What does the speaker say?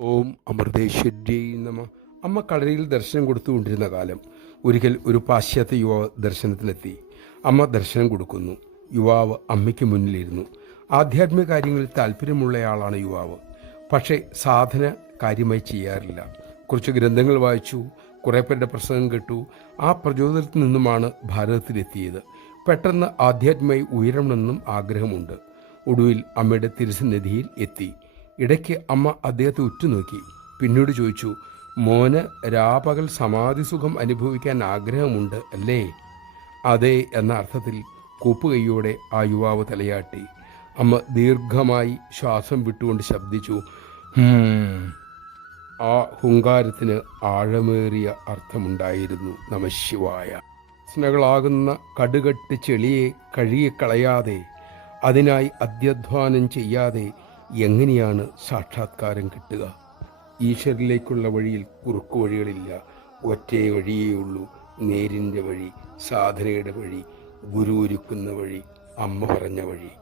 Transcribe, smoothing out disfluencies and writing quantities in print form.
ഓം അമൃതേശ്വര്യൈ നമ. അമ്മ കളരിയിൽ ദർശനം കൊടുത്തുകൊണ്ടിരുന്ന കാലം ഒരിക്കൽ ഒരു പാശ്ചാത്യ യുവാവ് ദർശനത്തിനെത്തി. അമ്മ ദർശനം കൊടുക്കുന്നു. യുവാവ് അമ്മയ്ക്ക് മുന്നിലിരുന്നു. ആധ്യാത്മിക കാര്യങ്ങളിൽ താല്പര്യമുള്ളയാളാണ് യുവാവ്. പക്ഷേ സാധന കാര്യമായി ചെയ്യാറില്ല. കുറച്ച് ഗ്രന്ഥങ്ങൾ വായിച്ചു, കുറേ പേരുടെ പ്രസംഗം കേട്ടു. ആ പ്രചോദനത്തിൽ നിന്നുമാണ് ഭാരതത്തിലെത്തിയത്. പെട്ടെന്ന് ആധ്യാത്മികമായി ഉയരണമെന്നും ആഗ്രഹമുണ്ട്. ഒടുവിൽ അമ്മയുടെ തിരുസന്നിധിയിൽ എത്തി. ഇടയ്ക്ക് അമ്മ അദ്ദേഹത്തെ ഉറ്റുനോക്കി. പിന്നീട് ചോദിച്ചു, മോന് രാപകൽ സമാധിസുഖം അനുഭവിക്കാൻ ആഗ്രഹമുണ്ട് അല്ലേ? അതെ എന്ന അർത്ഥത്തിൽ കൂപ്പുകൈയോടെ ആ യുവാവ് തലയാട്ടി. അമ്മ ദീർഘമായി ശ്വാസം വിട്ടുകൊണ്ട് ശബ്ദിച്ചു, ആ ഹുങ്കാരത്തിന് ആഴമേറിയ അർത്ഥമുണ്ടായിരുന്നു. നമഃശിവായ. സ്നകളാകുന്ന കടുകട്ട് ചെളിയെ കഴുകിക്കളയാതെ, അതിനായി അധ്യധ്വാനം ചെയ്യാതെ എങ്ങനെയാണ് സാക്ഷാത്കാരം കിട്ടുക? ഈശ്വരിലേക്കുള്ള വഴിയിൽ കുറുക്കു വഴികളില്ല. ഒറ്റേ വഴിയേ ഉള്ളൂ, നേരിൻ്റെ വഴി, സാധനയുടെ വഴി, ഗുരു ഒരുക്കുന്ന വഴി, അമ്മ പറഞ്ഞ വഴി.